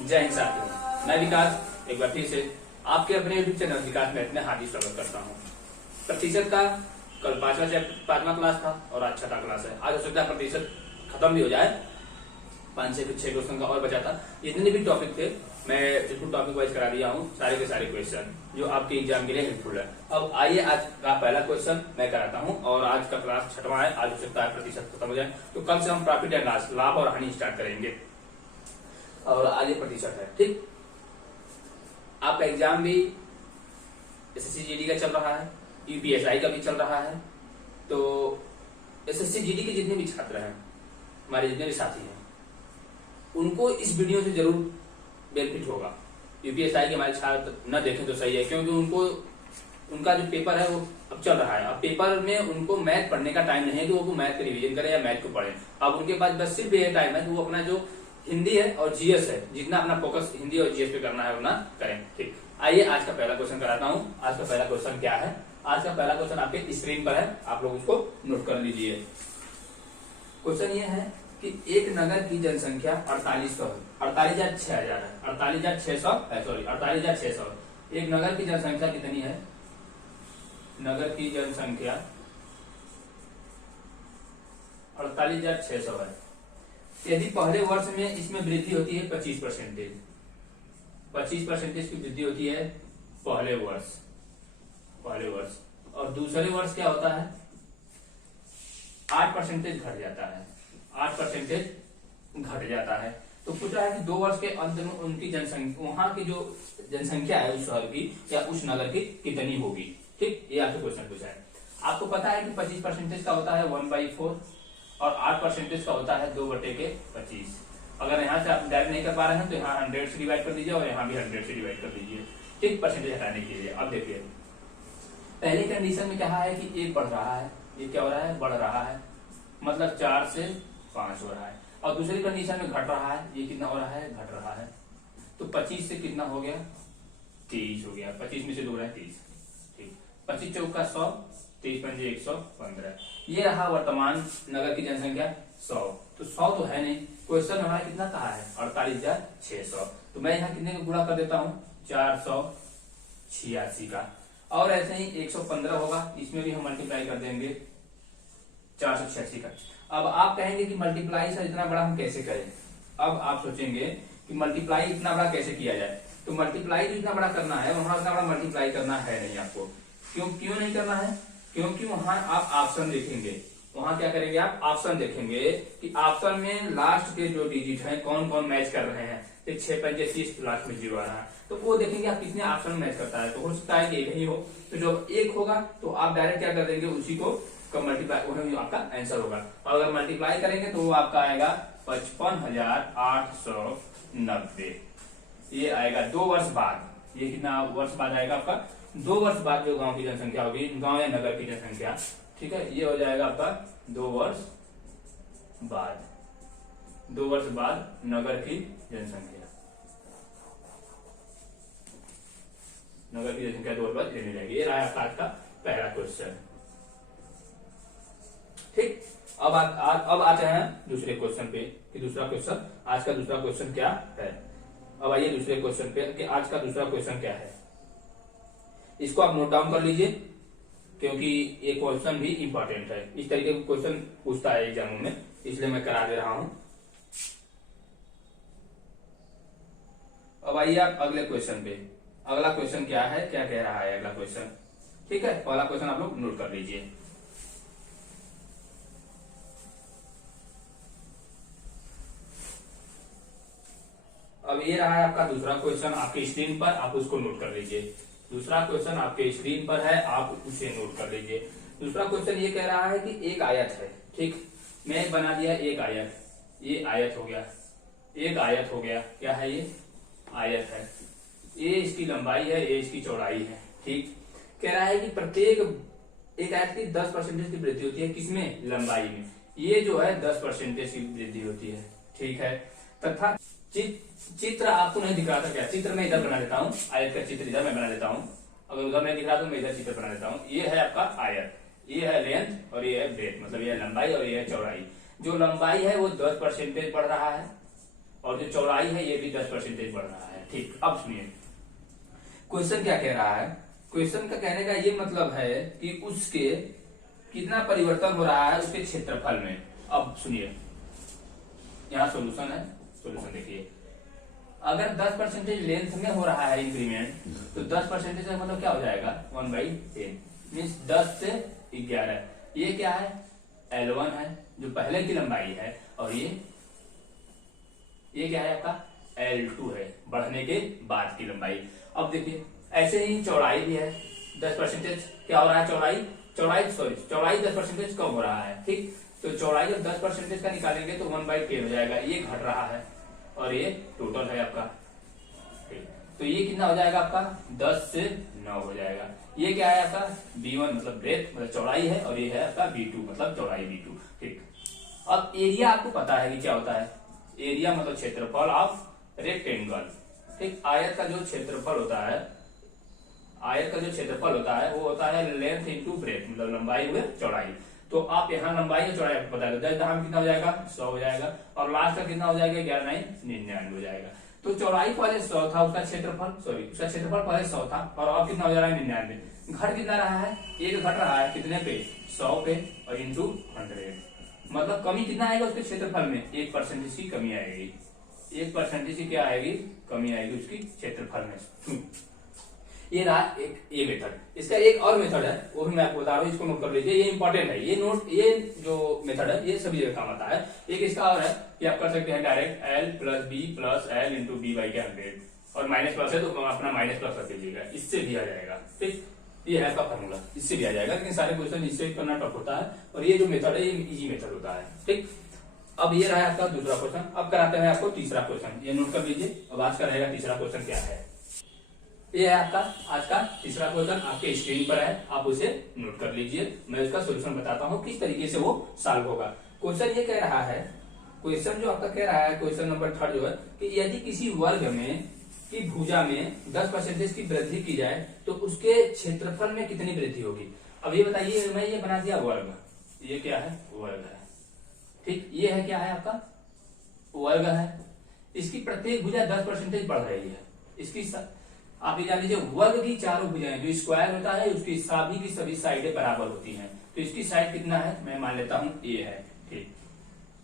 जय हिंद साथियों, मैं विकास एक बार फिर से आपके अपने यूट्यूब चैनल विकास मैथ में हार्दिक स्वागत करता हूँ। प्रतिशत का कल पांचवा क्लास था और आज छठा क्लास है। आज हो सकता है प्रतिशत खत्म भी हो जाए, 5 से 6 क्वेश्चन का और बचा था। जितने भी टॉपिक थे मैं बिल्कुल टॉपिक वाइज करा दिया हूँ, सारे के सारे क्वेश्चन जो आपके एग्जाम के लिए हेल्पफुल है। अब आइए आज का पहला क्वेश्चन मैं कराता हूँ और आज का क्लास छठवां है। आज हो सकता है प्रतिशत खत्म हो जाए, तो कल से हम प्रॉफिट एंड लॉस, लाभ और हानि स्टार्ट करेंगे और आज ये प्रतिशत है। ठीक, आपका एग्जाम भी एसएससी जीडी का चल रहा है, यूपीएसआई का भी चल रहा है। तो एसएससी जीडी के जितने भी छात्र हैं, हमारे जितने भी साथी हैं, उनको इस वीडियो से जरूर बेनिफिट होगा। यूपीएसआई के हमारे छात्र न देखें तो सही है, क्योंकि उनका जो पेपर है वो अब चल रहा है। अब पेपर में उनको मैथ पढ़ने का टाइम नहीं है कि वो मैथ का रिवीजन करें या मैथ को पढ़ें। अब उनके पास बस सिर्फ ये टाइम है कि वो अपना जो हिंदी है और जीएस है, जितना अपना फोकस हिंदी और जीएस पे करना है उतना करें। ठीक, आइए आज का पहला क्वेश्चन कराता हूँ। आज का पहला क्वेश्चन क्या है? आज का पहला क्वेश्चन आपके स्क्रीन पर है, आप लोग उसको नोट कर लीजिए। क्वेश्चन ये है कि एक नगर की जनसंख्या 48,600 है। 48,600 एक नगर की जनसंख्या कितनी है? नगर की जनसंख्या 48,600 है। यदि पहले वर्ष में इसमें वृद्धि होती है 25%, 25% की वृद्धि होती है पहले वर्ष, और दूसरे वर्ष क्या होता है? 8% घट जाता है, 8% घट जाता है। तो पूछ रहा है कि 2 वर्ष के अंत में उनकी जनसंख्या, वहां की जो जनसंख्या है उस शहर की या उस नगर की कितनी होगी। ठीक, ये आपसे क्वेश्चन पूछा है। आपको पता है कि 25% का होता है 1/4 और 8% का होता है 2/25। अगर यहाँ से आप डायरेक्ट नहीं कर पा रहे हैं तो यहाँ 100 से डिवाइड कर दीजिए और यहाँ भी 100 से डिवाइड कर दीजिए। ठीक, परसेंटेज हटाने के लिए। अब देखिए, पहली कंडीशन में क्या है कि 1 बढ़ रहा है, ये क्या हो रहा है? बढ़ रहा है, मतलब 4 से 5 हो रहा है। और दूसरी कंडीशन में घट रहा है, ये कितना हो रहा है? घट रहा है। तो 25 से कितना हो गया? 30 हो गया। 25 में से 2 है 30। ठीक, 25 चौका 100, 30 पंजे 115। ये रहा वर्तमान नगर की जनसंख्या 100। तो 100 तो है नहीं, क्वेश्चन हमारा कितना कहा है? 48,600। तो मैं यहाँ कितने का गुणा कर देता हूँ? 486 का। और ऐसे ही 115 होगा, इसमें भी हम मल्टीप्लाई कर देंगे 486 का। अब आप कहेंगे कि मल्टीप्लाई से इतना बड़ा हम कैसे करें? अब आप सोचेंगे कि मल्टीप्लाई इतना बड़ा कैसे किया जाए। तो मल्टीप्लाई जो इतना बड़ा करना है, वहां इतना बड़ा मल्टीप्लाई करना है नहीं आपको। क्यों नहीं करना है? क्योंकि वहां आप ऑप्शन देखेंगे। वहां क्या करेंगे? आप ऑप्शन देखेंगे कि ऑप्शन में लास्ट के जो डिजिट हैं कौन कौन मैच कर रहे हैं। 6 पंजे 30, लास्ट में 0 आ रहा है, तो वो देखेंगे आप कितने ऑप्शन मैच करता है। तो हो सकता है कि एक ही हो, तो जब 1 होगा तो आप डायरेक्ट क्या कर देंगे? उसी को मल्टीप्लाई, वही आपका आंसर होगा। और अगर मल्टीप्लाई करेंगे तो वो आपका आएगा 55,890। ये आएगा 2 वर्ष बाद। ये कितना वर्ष बाद आएगा आपका? 2 वर्ष बाद जो गांव की जनसंख्या होगी, गांव या नगर की जनसंख्या। ठीक है, ये हो जाएगा आपका 2 वर्ष बाद। 2 वर्ष बाद नगर की जनसंख्या, नगर की जनसंख्या 2 वर्ष बाद लेने जाएगी। ये रहा आपका आज का पहला क्वेश्चन। ठीक, अब आते हैं दूसरे क्वेश्चन पे कि दूसरा क्वेश्चन, आज का दूसरा क्वेश्चन क्या है। अब आइए दूसरे क्वेश्चन पे कि आज का दूसरा क्वेश्चन क्या है। इसको आप नोट डाउन कर लीजिए, क्योंकि ये क्वेश्चन भी इंपॉर्टेंट है। इस तरीके का क्वेश्चन पूछता है एग्जाम में, इसलिए मैं करा दे रहा हूं। अब आइए आप अगले क्वेश्चन पे। अगला क्वेश्चन क्या है, क्या कह रहा है अगला क्वेश्चन? ठीक है, पहला क्वेश्चन आप लोग नोट कर लीजिए। अब ये रहा है आपका दूसरा क्वेश्चन आपके स्क्रीन पर, आप उसको नोट कर लीजिए। दूसरा क्वेश्चन आपके स्क्रीन पर है, आप उसे नोट कर लीजिए। दूसरा क्वेश्चन ये कह रहा है कि एक आयत है। ठीक, मैं बना दिया एक आयत, ये आयत हो गया, एक आयत हो गया। क्या है ये? आयत है। ये इसकी लंबाई है, ये इसकी चौड़ाई है। ठीक, कह रहा है कि प्रत्येक एक आयत की 10% की वृद्धि होती है। किसमें? लंबाई में। ये जो है 10% की वृद्धि होती है। ठीक है, तथा चित्र आपको नहीं दिख रहा था क्या? चित्र मैं इधर बना देता हूँ, आयत का चित्र इधर मैं बना देता हूँ। अगर उधर नहीं दिख रहा तो मैं इधर चित्र बना देता हूँ। ये है आपका आयत, ये है लेंथ और ये है ब्रेथ, मतलब ये है लंबाई और ये है चौड़ाई। जो लंबाई है वो 10% बढ़ रहा है और जो चौड़ाई है ये भी 10% बढ़ रहा है। ठीक, अब सुनिए क्वेश्चन क्या कह रहा है। क्वेश्चन का कहने का ये मतलब है कि उसके कितना परिवर्तन हो रहा है उसके क्षेत्रफल में। अब सुनिए, यहाँ सोल्यूशन है, सोल्यूशन देखिए। अगर 10% लेंथ में हो रहा है इंक्रीमेंट, तो 10% का मतलब क्या हो जाएगा 1/10, मीन्स 10 से 11। ये क्या है, L1 है जो पहले की लंबाई है, और ये क्या है आपका L2 है बढ़ने के बाद की लंबाई। अब देखिए ऐसे ही चौड़ाई भी है, 10% क्या हो रहा है, चौड़ाई 10% कम हो रहा है। ठीक, तो चौड़ाई जब 10% का निकालेंगे तो 1/10 हो जाएगा, ये घट रहा है और ये टोटल है आपका। ठीक, तो ये कितना हो जाएगा आपका 10 से 9 हो जाएगा। ये क्या है आपका B1 मतलब ब्रेथ मतलब चौड़ाई है, और ये है आपका B2 मतलब चौड़ाई B2। ठीक, अब एरिया आपको पता है कि क्या होता है, एरिया मतलब क्षेत्रफल ऑफ रेक्टेंगल। ठीक, आयत का जो क्षेत्रफल होता है वो होता है लेंथ इंटू ब्रेथ मतलब लंबाई हुए चौड़ाई। तो आप यहाँ लंबाई और चौड़ाई आपको बता दो, 10 दाम कितना हो जाएगा 100 हो जाएगा, और लास्ट का कितना हो जाएगा 11/9 हो जाएगा। तो चौड़ाई पहले 100 था, उसका क्षेत्रफल पहले 100 था, और अब कितना हो जा रहा है 99। घट कितना रहा है, एक घट रहा है कितने पे 100 पे, और इंटू 100 मतलब कमी कितना आएगा उसके क्षेत्रफल में 1% की कमी आएगी। 1% की क्या आएगी, कमी आएगी उसकी क्षेत्रफल में। ये रहा एक ये मेथड। इसका एक और मेथड है, वो भी मैं आपको बता रहा हूँ, इसको नोट कर लीजिए, ये इंपॉर्टेंट है। ये जो मेथड है ये सभी जगह काम आता है। एक इसका और है कि आप कर सकते हैं direct L + B + L × B/100, और माइनस प्लस है तो अपना माइनस प्लस रख दीजिएगा, इससे भी आ जाएगा। ठीक, ये है आपका फॉर्मूला, इससे भी आ जाएगा, लेकिन सारे क्वेश्चन इससे करना टफ होता है, और ये जो मेथड है ये इजी मेथड होता है। ठीक, अब ये रहा आपका दूसरा क्वेश्चन। अब कराते हैं आपको तीसरा क्वेश्चन, ये नोट कर लीजिए। अब आज का रहेगा तीसरा क्वेश्चन क्या है, ये है आपका आज का तीसरा क्वेश्चन, आपके स्क्रीन पर है, आप उसे नोट कर लीजिए। मैं उसका सोल्यूशन बताता हूँ किस तरीके से वो सॉल्व होगा। क्वेश्चन ये कह रहा है, क्वेश्चन जो आपका कह रहा है क्वेश्चन नंबर 3 जो है कि यदि किसी वर्ग में की भुजा में 10% की वृद्धि की जाए तो उसके क्षेत्रफल में कितनी वृद्धि होगी। अब ये बताइए, मैं ये बना दिया वर्ग, ये क्या है वर्ग है। ठीक, ये है क्या है आपका वर्ग है, इसकी प्रत्येक भुजा 10% बढ़ रही है। इसकी आप ये जान लीजिए वर्ग की चारों भुजाएं, जो स्क्वायर होता है उसकी सभी की सभी साइडें बराबर होती हैं, तो इसकी साइड कितना है मैं मान लेता हूं ए है। ठीक,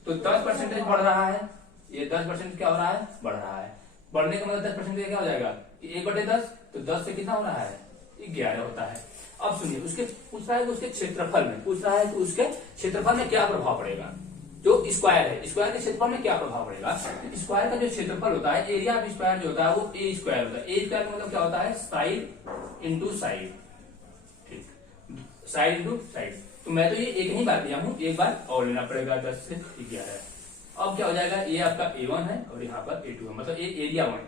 तो 10% बढ़ रहा है, ये 10% क्या हो रहा है बढ़ रहा है। बढ़ने का मतलब 10% क्या हो जाएगा 1/10, तो 10 से कितना हो रहा है 11 होता है। अब सुनिए, उसके पूछ रहा है कि उसके क्षेत्रफल में, पूछ रहा है कि उसके क्षेत्रफल में क्या प्रभाव पड़ेगा। जो स्क्वायर है, स्क्वायर के क्षेत्रफल में क्या प्रभाव पड़ेगा। स्क्वायर का जो क्षेत्रफल होता है, एरिया ऑफ स्क्वायर जो होता है वो ए स्क्वायर होता है। ए स्क्वायर मतलब क्या होता है साइड इंटू साइड। ठीक, साइड इंटू साइड। तो मैं तो ये एक ही बात दिया हूं, एक बार और लेना पड़ेगा 10 से 11। अब क्या हो जाएगा, ये आपका A1 है और यहाँ पर A2 है, मतलब ये एरिया 1।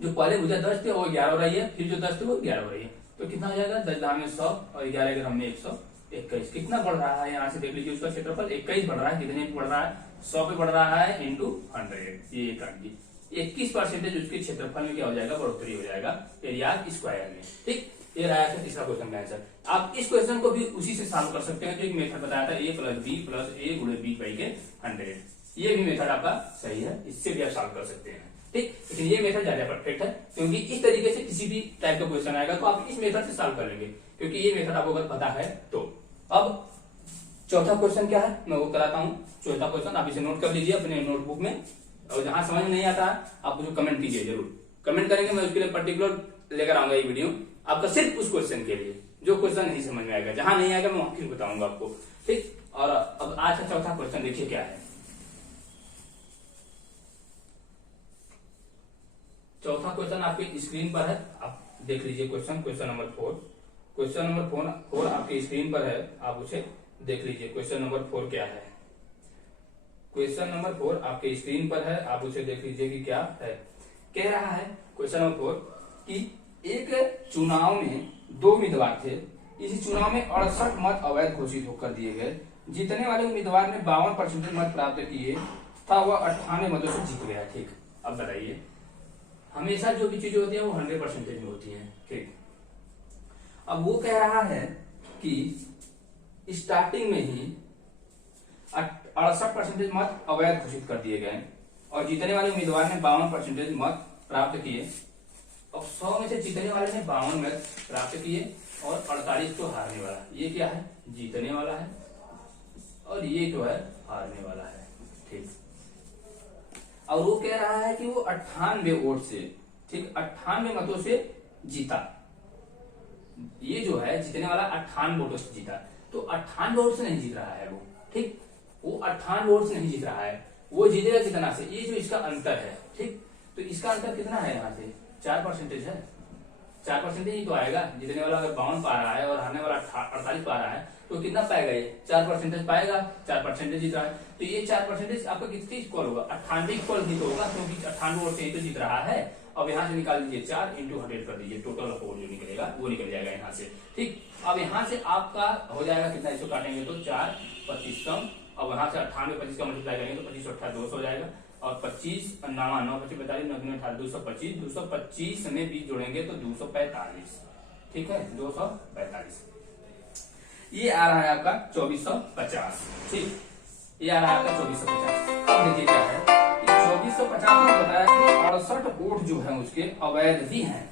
जो पहले भुजा 10 थे वो 11 हो रही है, फिर जो 10 थे वो 11 हो रही है, तो कितना हो जाएगा 10 में 100 और 11 अगर हमने 121। कितना बढ़ रहा है यहाँ से देख लीजिए, उसका क्षेत्रफल 21 बढ़ रहा है। कितने बढ़ रहा है 100 पे बढ़ रहा है इंटू 100। ये काट दी 21% उसके क्षेत्रफल में क्या हो जाएगा बढ़ोतरी हो जाएगा एरिया स्क्वायर में। ठीक, ये रहा है तीसरा क्वेश्चन का आंसर। आप इस क्वेश्चन को भी उसी से सॉल्व कर सकते हैं जो एक मेथड बताया था A + B + A × B/100। ये भी मेथड आपका सही है, इससे भी आप सॉल्व कर सकते हैं। ठीक, लेकिन ये मेथड ज्यादा परफेक्ट है, क्योंकि इस तरीके से किसी भी टाइप का क्वेश्चन आएगा तो आप इस मेथड से सॉल्व कर लेंगे, क्योंकि ये मेथड आपको अगर पता है तो। अब चौथा क्वेश्चन क्या है मैं वो कराता हूं। चौथा क्वेश्चन आप इसे नोट कर लीजिए अपने नोटबुक में, और जहां समझ नहीं आता आप मुझे कमेंट कीजिए, जरूर कमेंट करेंगे, मैं उसके लिए पर्टिकुलर लेकर आऊंगा ये वीडियो आपका सिर्फ उस क्वेश्चन के लिए। जो क्वेश्चन नहीं समझ में आएगा, जहां नहीं आएगा मैं वहां फिर बताऊंगा आपको। ठीक, और अब आज का चौथा क्वेश्चन देखिए क्या है। चौथा क्वेश्चन आपके स्क्रीन पर है, आप देख लीजिए क्वेश्चन नंबर 4। क्वेश्चन नंबर 4 आपके स्क्रीन पर है, आप उसे देख लीजिए। क्वेश्चन नंबर 4 क्या है, क्वेश्चन नंबर 4 आपके स्क्रीन पर है, आप उसे देख लीजिए कि क्या है। कह रहा है क्वेश्चन नंबर 4 कि एक चुनाव में 2 उम्मीदवार थे, इस चुनाव में 68 मत अवैध घोषित होकर दिए गए। जीतने वाले उम्मीदवार ने 52% मत प्राप्त किए था, वह 98 मतों से जीत गया। ठीक, अब बताइए, हमेशा जो भी चीजें होती है वो 100% में होती है। ठीक, अब वो कह रहा है कि स्टार्टिंग में ही 68% मत अवैध घोषित कर दिए गए, और जीतने वाले उम्मीदवार ने 52% मत प्राप्त किए। अब 100 में से जीतने वाले ने 52 मत प्राप्त किए और 48 तो हारने वाला। ये क्या है? जीतने वाला है और ये जो है हारने वाला है। ठीक, और वो कह रहा है कि वो 98 वोट से, ठीक, 98 मतों से जीता। ये जो है जीतने वाला 98 वोटों से जीता, तो 98 वोट से नहीं जीत रहा है वो। ठीक, वो 98 वोट से नहीं जीत रहा है, वो जीतेगा कितना से? ये जो इसका अंतर है, ठीक, तो इसका अंतर कितना है? यहाँ से 4% है, 4% ही तो आएगा। जीतने वाला अगर 52 पा रहा है और हारने वाला 48 पा रहा है, तो कितना पाएगा? ये 4% पाएगा, 4% जीत रहा है। तो ये 4% आपका किसके इक्वल होगा? 98 इक्वल ही तो होगा, क्योंकि 98 वोट से ही तो जीत रहा है। अब यहाँ से निकाल दीजिए 4 × 100 कर दीजिए, टोटल वोट जो निकलेगा वो निकल जाएगा यहाँ से। ठीक, अब यहाँ से आपका हो जाएगा कितना? इसको काटेंगे तो 4 25 कम, और वहां से 98 25 का मल्टीप्लाई करेंगे तो 25 18 200 हो जाएगा, और 25 9 9 25 45 9 18 225, 225 में 20 जोड़ेंगे तो 245। ठीक है, 245। ये आ रहा है आपका 2450। ठीक, ये आ रहा है आपका 2450। अब देखिए क्या है कि 2450 में बताया कि 68 वोट जो है उसके अवैध भी हैं।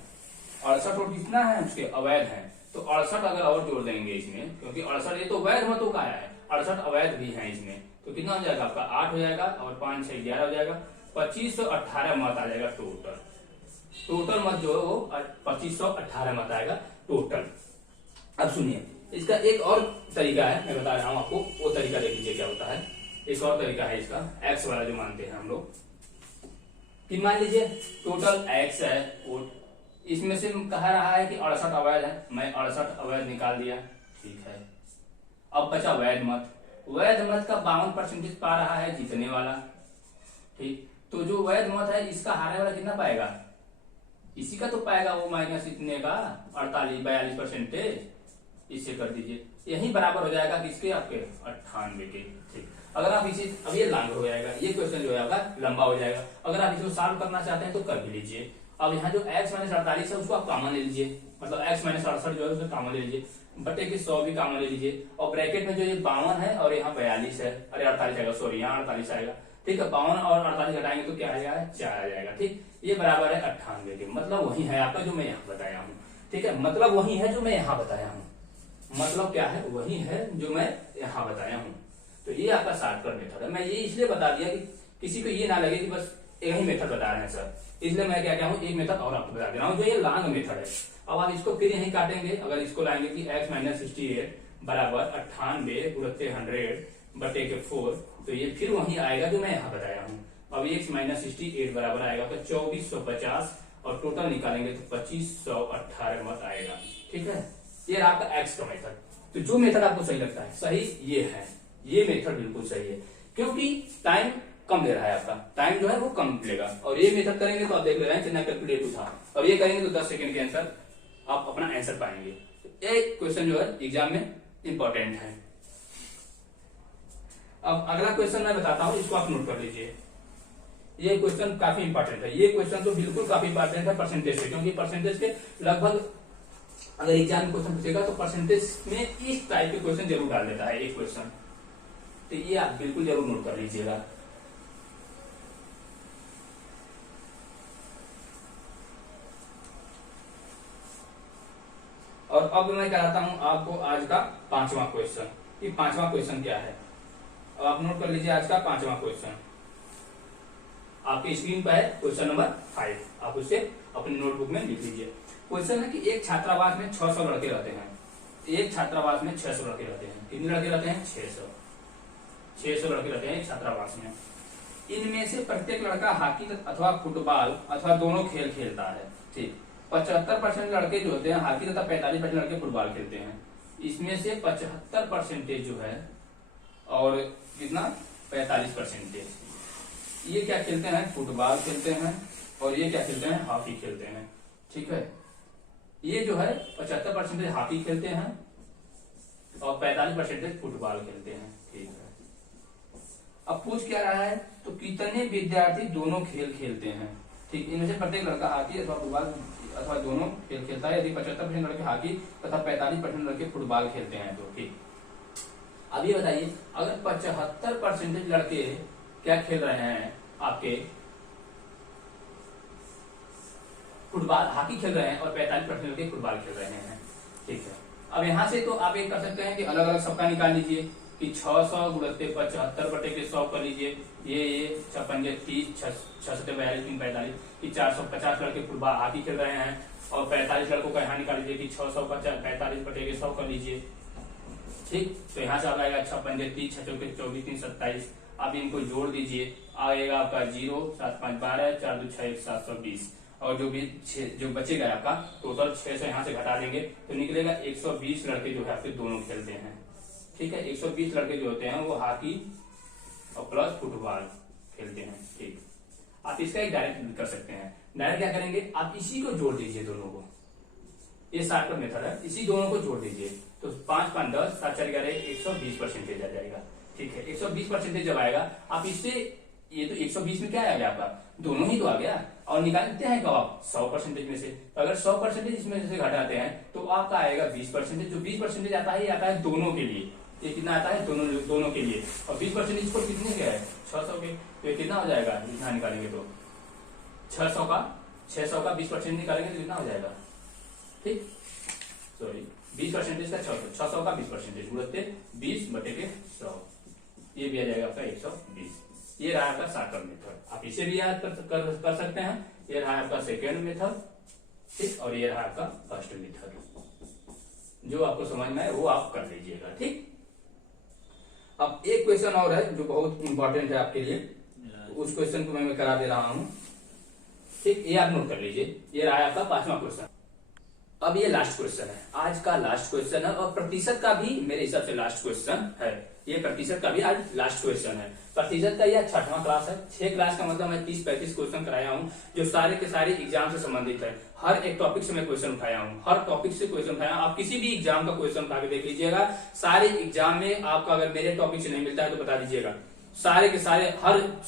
68 वोट कितना है उसके? अवैध है। तो 68 अगर और जोड़ देंगे इसमें, क्योंकि 68 ये तो वैध मतों का है, 68 अवैध भी है इसमें, तो कितना हो जाएगा आपका? 8 हो जाएगा, और 5 6 11 हो जाएगा, 2518 मत आ जाएगा टोटल। टोटल मत जो है वो 2518 मत आएगा टोटल। अब सुनिए, इसका एक और तरीका है, मैं बता रहा हूं आपको, वो तरीका देख लीजिए क्या होता है। एक और तरीका है इसका, एक्स वाला जो मानते हैं हम लोग, कि मान लीजिए टोटल एक्स है वोट, इसमें से कह रहा है कि 68 अवैध है, मैं 68 अवैध निकाल दिया। ठीक है, अब बचा वैध मत। वैध मत का 52% पा रहा है जीतने वाला। ठीक, तो जो वैध मत है इसका हारने वाला कितना पाएगा? इसी का तो पाएगा वो, माइनस इतने का 42%। इससे कर दीजिए, यही बराबर हो जाएगा किसके? आपके 98 के। ठीक, अगर आप इसे, अब ये लॉन्ग हो जाएगा, ये क्वेश्चन जो है आपका लंबा हो जाएगा। अगर आप इसको सॉल्व करना चाहते हैं तो कर भी लीजिए। अब यहाँ जो x - 48 है उसको आप कॉमन ले लीजिए, मतलब x - 68 जो है उसको कॉमन ले लीजिए, बटे के 100 भी कॉमन ले लीजिए, और ब्रैकेट में जो ये 52 है और यहाँ 42 है, अरे 48 आएगा, सॉरी यहाँ 48 आएगा। ठीक है, 52 और 48 घटाएंगे तो क्या आ जाएगा? 4 आ जाएगा। ठीक, ये बराबर है 98 के। मतलब वही है आपका जो मैं यहाँ बताया हूँ। ठीक है, मतलब वही है जो मैं यहाँ बताया हूँ। मतलब क्या है? वही है जो मैं यहाँ बताया हूँ। तो ये आपका शॉर्टकट मेथड है। मैं ये इसलिए बता दिया कि किसी को ये ना लगे कि बस एक ही मेथड बता रहे हैं सर, इसलिए मैं क्या हूँ, एक मेथड और आपको बता दे रहा हूँ जो ये लॉन्ग मेथड है। अब आप इसको फिर यहीं काटेंगे। अगर इसको लाएंगे कि x - 68 बराबर 98 गुणित 100 बटे के 4, तो ये फिर वही आएगा जो मैं यहाँ बताया हूँ। अब x - 68 बराबर आएगा तो 2450, और टोटल निकालेंगे तो 2518 मत आएगा। ठीक है, ये आपका एक्स का मेथड। तो जो मेथड आपको सही लगता है, सही ये है, ये मेथड बिल्कुल सही है, क्योंकि टाइम कम ले रहा है आपका, टाइम जो है वो कम लेगा। और ये मेथड करेंगे तो आप देख ले रहे हैं कितना कैलकुलेटिव था, और ये करेंगे तो 10 सेकंड के आंसर आप अपना आंसर पाएंगे। एक क्वेश्चन जो है एग्जाम में इंपॉर्टेंट है। अब अगला क्वेश्चन मैं बताता हूं, इसको आप नोट कर लीजिए। ये क्वेश्चन काफी इंपॉर्टेंट है, ये क्वेश्चन तो बिल्कुल काफी इंपॉर्टेंट है परसेंटेज से, क्योंकि परसेंटेज के लगभग अगर एग्जाम में क्वेश्चन पूछेगा तो परसेंटेज में इस टाइप के क्वेश्चन जरूर डाल देता है एक क्वेश्चन। तो ये आप बिल्कुल जरूर नोट कर लीजिएगा। और अब मैं कराता हूं आपको आज का 5वां क्वेश्चन। ये 5वां क्वेश्चन क्या है, अब आप नोट कर लीजिए। आज का 5वां क्वेश्चन आपकी स्क्रीन पर है, क्वेश्चन नंबर 5। आप उसे अपनी नोटबुक में लिख लीजिए। क्वेश्चन है कि एक छात्रावास में 600 लड़के रहते हैं। एक छात्रावास में 600 लड़के रहते हैं। कितने लड़के रहते हैं? 600 लड़के रहते हैं एक छात्रावास में। इनमें से प्रत्येक लड़का हॉकी अथवा फुटबॉल अथवा दोनों खेल खेलता है। ठीक, 75% लड़के जो होते हैं हॉकी तथा 45% लड़के फुटबॉल खेलते हैं। इसमें से 75% जो है और कितना 45% ये क्या खेलते हैं? फुटबॉल खेलते हैं, और ये क्या खेलते हैं? हॉकी खेलते हैं। ठीक है, ये जो है 75% हॉकी खेलते हैं और 45% फुटबॉल खेलते हैं। ठीक है, अब पूछ क्या रहा है, तो कितने विद्यार्थी दोनों खेल खेलते हैं? ठीक, इनमें से प्रत्येक लड़का हॉकी अथवा फुटबॉल अथवा दोनों खेल खेलता है। यदि 75% लड़के हॉकी तथा 45% लड़के फुटबॉल खेलते हैं तो। ठीक, अब ये बताइए, अगर 75% लड़के क्या खेल रहे हैं? आपके फुटबॉल हॉकी खेल रहे हैं और 45% लड़के फुटबॉल खेल रहे हैं। ठीक है, अब यहाँ से तो आप एक कर सकते हैं कि अलग अलग सबका निकाल लीजिए कि 600 गुणते 75 बटे के 100 कर लीजिए। ये 56 30 6 42 3 45 कि 450 लड़के फुटबॉल हॉकी खेल रहे हैं और 45 लड़कों का यहाँ निकाल लीजिए कि 600 का 45 बटे के 100 कर लीजिए। ठीक, तो यहाँ से आप आएगा 56 30 6 24 3 27। आप इनको जोड़ दीजिए, आएगा आपका 0 7 5 12 4 2 6 1 720 और जो बचेगा आपका टोटल 600 यहाँ से घटा देंगे तो निकलेगा 120 लड़के जो है आपके दोनों खेलते हैं। ठीक है, 120 लड़के जो होते हैं वो हॉकी और प्लस फुटबॉल खेलते हैं। ठीक, आप इसका एक डायरेक्ट कर सकते हैं। डायरेक्ट क्या करेंगे, आप इसी को जोड़ दीजिए दोनों को, ये शॉर्टकट मेथड है, इसी दोनों को जोड़ दीजिए तो 5 5 10 7 4 11 120% आ जाएगा। ठीक है, 120% जब आएगा आप इससे ये तो 120 में क्या आ गया आपका, दोनों ही तो आ गया और निकालते हैं कब आप 100% में से। तो अगर 100% इसमें से घटाते हैं तो आपका आएगा 20%। जो 20% आता है ये आता है दोनों के लिए। ये कितना आता है, दोनों के लिए। और 20% स्कोर कितने का है, 600 के, तो ये कितना हो जाएगा, इतना निकालेंगे तो 600 का 20% निकालेंगे तो कितना हो जाएगा। ठीक, सॉरी 20% का 600 का 20% गुणते 20 बटे के 100, ये भी आ जाएगा आपका 120। ये रहा आपका शॉर्टकट मेथड, आप इसे भी याद कर सकते हैं। ये रहा आपका सेकेंड मेथड, ठीक, और ये रहा आपका फर्स्ट मेथड। जो आपको समझ में है वो आप कर लीजिएगा। ठीक, अब एक क्वेश्चन और है जो बहुत इंपॉर्टेंट है आपके लिए, उस क्वेश्चन को मैं करा दे रहा हूं। ठीक, ये आप नोट कर लीजिए। ये रहा आपका 5वां क्वेश्चन। अब ये लास्ट क्वेश्चन है, आज का लास्ट क्वेश्चन है और प्रतिशत का भी मेरे हिसाब से लास्ट क्वेश्चन है। ये प्रतिशत का भी आज लास्ट क्वेश्चन है। प्रतिशत का यह 6वां क्लास है। 6 क्लास का मतलब मैं 30-35 क्वेश्चन कराया हूँ जो सारे के सारे एग्जाम से संबंधित है। हर एक टॉपिक से मैं क्वेश्चन उठाया हूँ, हर टॉपिक से क्वेश्चन उठाया। आप किसी भी एग्जाम का क्वेश्चन उठा के देख लीजिएगा, सारे एग्जाम में आपका अगर मेरे टॉपिक से नहीं मिलता है तो बता दीजिएगा। सारे के सारे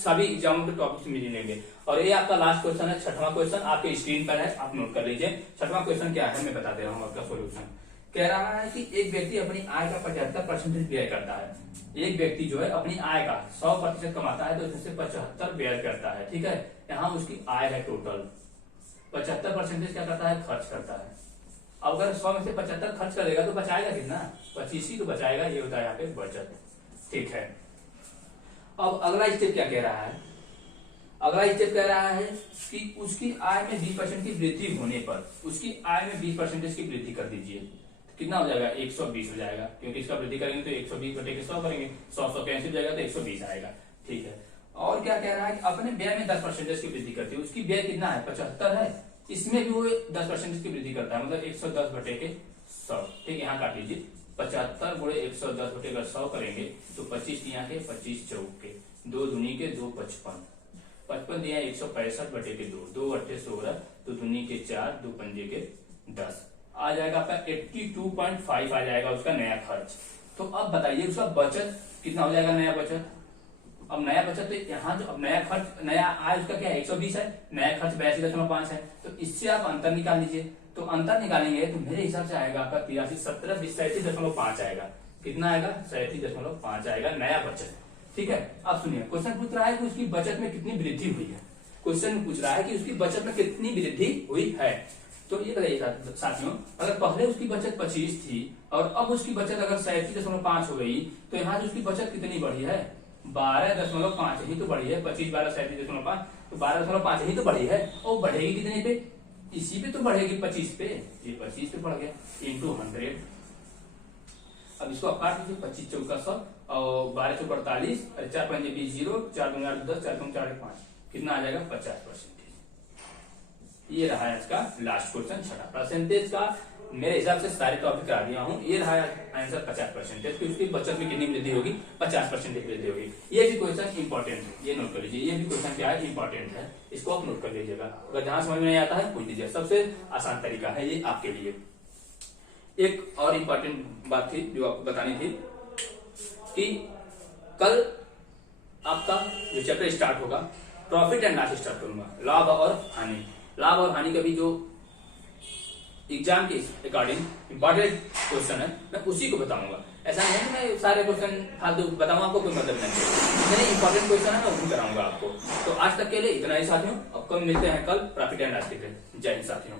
सभी एग्जामों के टॉपिक से मिलेंगे। और ये आपका लास्ट क्वेश्चन है, 6वां क्वेश्चन आपके स्क्रीन पर है, आप नोट कर लीजिए। 6वां क्वेश्चन क्या है मैं बता दे रहा हूँ। आपका सोल्यूशन कह रहा है कि एक व्यक्ति अपनी आय का 75% व्यय करता है। एक व्यक्ति जो है अपनी आय का 100% कमाता है तो इसमें से 75 व्यय करता है। ठीक है, यहाँ उसकी आय है टोटल, 75% क्या करता है, खर्च करता है। अब अगर 100 में से 75 खर्च करेगा तो बचाएगा कितना, 25 ही तो बचाएगा। ये होता है यहाँ पे बचत। ठीक है, अब अगला स्टेप क्या कह रहा है, अगला स्टेप कह रहा है कि उसकी आय में 20% की वृद्धि होने पर उसकी आय में 20% की वृद्धि कर दीजिए। कितना हो जाएगा, 120 हो जाएगा, क्योंकि इसका वृद्धि करेंगे तो 120 बटे के 100 करेंगे, 100 कैंसिल हो जाएगा तो 120 आएगा। ठीक है, और क्या कह रहा है कि अपने व्यय में 10% की वृद्धि करती है। उसकी व्यय कितना है, 75 है, इसमें भी वो 10% की वृद्धि करता है, मतलब 110 बटे के 100। ठीक, यहाँ काट लीजिए, 75 गुणे 110 बटे का 100 करेंगे तो 25 यहाँ के 25 चौक के 2 दूनी के 2 55 55 दिया 165 बटे के 2 2 अट्ठे 16 2 दूनी के 4 2 पंजे के 10 आ जाएगा आपका 82.5 आ जाएगा उसका नया खर्च। तो अब बताइए उसका बचत कितना हो जाएगा, नया बचत। अब नया बचत तो यहाँ जो अब नया खर्च, नया आय उसका क्या है, 120 है, नया खर्च 82.5 है। तो इससे आप अंतर निकाल लीजिए। तो अंतर निकालेंगे तो मेरे हिसाब से आएगा आपका 83 17 20 37.5 आएगा। कितना आएगा, 37.5 आएगा नया बचत। ठीक है, अब सुनिए, क्वेश्चन पूछ रहा है कि उसकी बचत में कितनी वृद्धि हुई है। क्वेश्चन पूछ रहा है कि उसकी बचत में कितनी वृद्धि हुई है। तो ये बताइए साथियों, अगर पहले उसकी बचत 25 थी और अब उसकी बचत अगर 37.5 हो गई तो यहाँ से उसकी बचत कितनी बढ़ी है, 12.5 ही तो बढ़ी है। 25 12 37.5 तो 12.5 ही तो बढ़ी है। और बढ़ेगी कितने पे, इसी पे तो बढ़ेगी 25 पे, ये 25 पे बढ़ गया इंटू 100। अब इसको आप काट लीजिए, 25 चौका 100 और 12 चौका 48 और 4 5 20 0 4 2 8 10 4 4 5 कितना आ जाएगा, 50%। ये रहा है इसका लास्ट क्वेश्चन 6 परसेंटेज का। मेरे हिसाब से सारे टॉपिक करा दिया हूँ। ये रहा आंसर 50%, कि उसकी बचत में कितनी वृद्धि होगी, 50% वृद्धि होगी। ये भी क्वेश्चन इंपॉर्टेंट है, ये नोट कर लीजिए। ये भी क्वेश्चन क्या है, इंपॉर्टेंट है, इसको आप नोट कर लीजिएगा। अगर जहां समझ में नहीं आता है पूछ लीजिए, सबसे आसान तरीका है ये आपके लिए। एक और इंपॉर्टेंट बात थी जो आपको बतानी थी कि कल आपका जो चैप्टर स्टार्ट होगा, प्रॉफिट एंड लॉस स्टार्ट करूंगा, लाभ और हानि। लाभ और हानि का भी जो एग्जाम के अकॉर्डिंग इंपॉर्टेंट क्वेश्चन है मैं उसी को बताऊंगा। ऐसा नहीं है कि मैं सारे क्वेश्चन फालतू बताऊँ, आपको कोई मतलब नहीं है। जितने इंपॉर्टेंट क्वेश्चन है मैं वही कराऊंगा आपको। तो आज तक के लिए इतना ही साथियों, अब कल मिलते हैं कल प्रॉफिट एंड लॉस के लिए। जय हिंद साथियों।